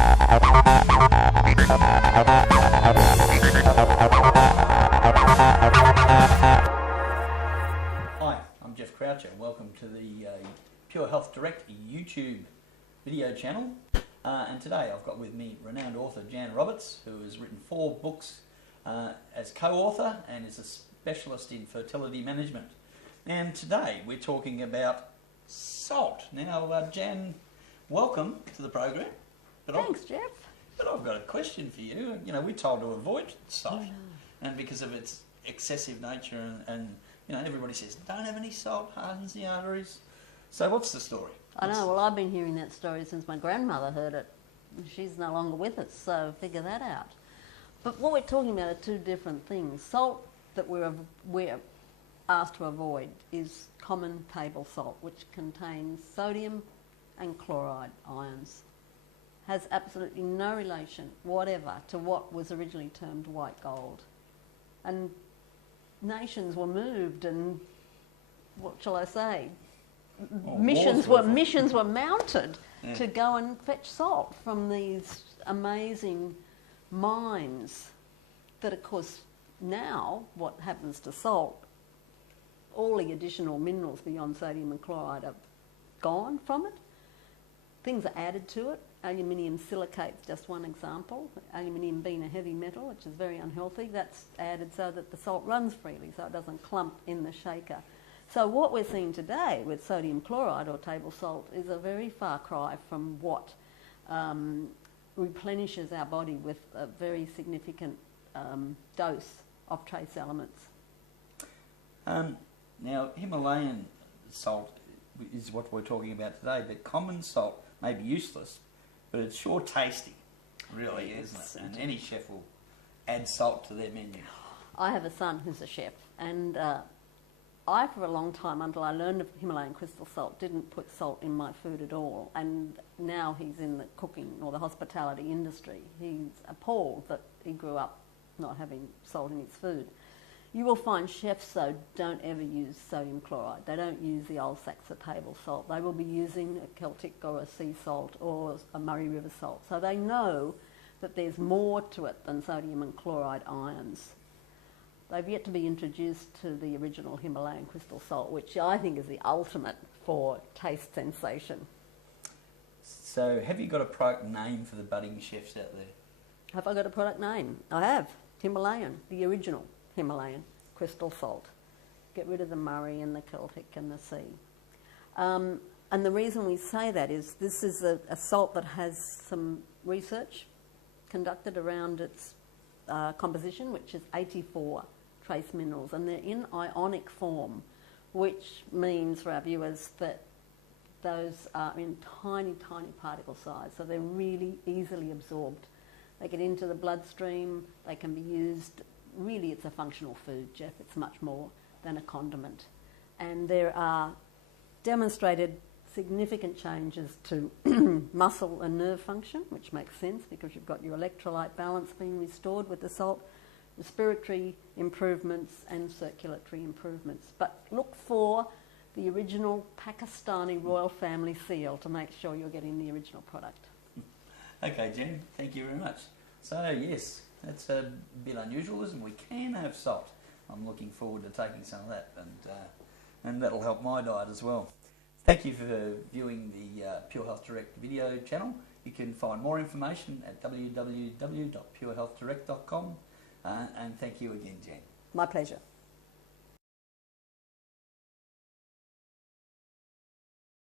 Hi, I'm Jeff Croucher and welcome to the Pure Health Direct YouTube video channel. And today I've got with me renowned author Jan Roberts, who has written 4 books as co-author and is a specialist in fertility management. And today we're talking about salt. Now, Jan, welcome to the program. Thanks, Jeff. But I've got a question for you. You know, we're told to avoid salt, and because of its excessive nature, and you know, everybody says don't have any salt, hardens the arteries. So what's the story? I know, well, I've been hearing that story since my grandmother heard it. She's no longer with us, so figure that out. But what we're talking about are 2 different things. Salt that we're asked to avoid is common table salt, which contains sodium and chloride ions. Has absolutely no relation whatever to what was originally termed white gold. And nations were moved, and what shall I say? Missions were mounted to go and fetch salt from these amazing mines that, of course, now what happens to salt, all the additional minerals beyond sodium and chloride are gone from it. Things are added to it. Aluminium silicate's just one example. Aluminium being a heavy metal, which is very unhealthy, that's added so that the salt runs freely, so it doesn't clump in the shaker. So what we're seeing today with sodium chloride or table salt is a very far cry from what replenishes our body with a very significant dose of trace elements. Now, Himalayan salt is what we're talking about today, but common salt may be useless, but it's sure tasty, really, isn't it? And any chef will add salt to their menu. I have a son who's a chef, and I, for a long time, until I learned of Himalayan crystal salt, didn't put salt in my food at all. And now he's in the cooking or the hospitality industry. He's appalled that he grew up not having salt in his food. You will find chefs, though, don't ever use sodium chloride. They don't use the old Saxa table salt. They will be using a Celtic or a sea salt or a Murray River salt. So they know that there's more to it than sodium and chloride ions. They've yet to be introduced to the original Himalayan crystal salt, which I think is the ultimate for taste sensation. So have you got a product name for the budding chefs out there? Have I got a product name? I have. Himalayan, the original Himalayan crystal salt. Get rid of the Murray and the Celtic and the sea. And the reason we say that is this is a salt that has some research conducted around its composition, which is 84 trace minerals, and they're in ionic form, which means for our viewers that those are in tiny, tiny particle size, so they're really easily absorbed. They get into the bloodstream, they can be used. Really, it's a functional food, Jeff. It's much more than a condiment. And there are demonstrated significant changes to muscle and nerve function, which makes sense because you've got your electrolyte balance being restored with the salt, respiratory improvements and circulatory improvements. But look for the original Pakistani royal family seal to make sure you're getting the original product. Okay, Jen, thank you very much. So, yes, that's a bit unusual, isn't it? We can have salt. I'm looking forward to taking some of that, and that'll help my diet as well. Thank you for viewing the Pure Health Direct video channel. You can find more information at www.purehealthdirect.com, and thank you again, Jen. My pleasure.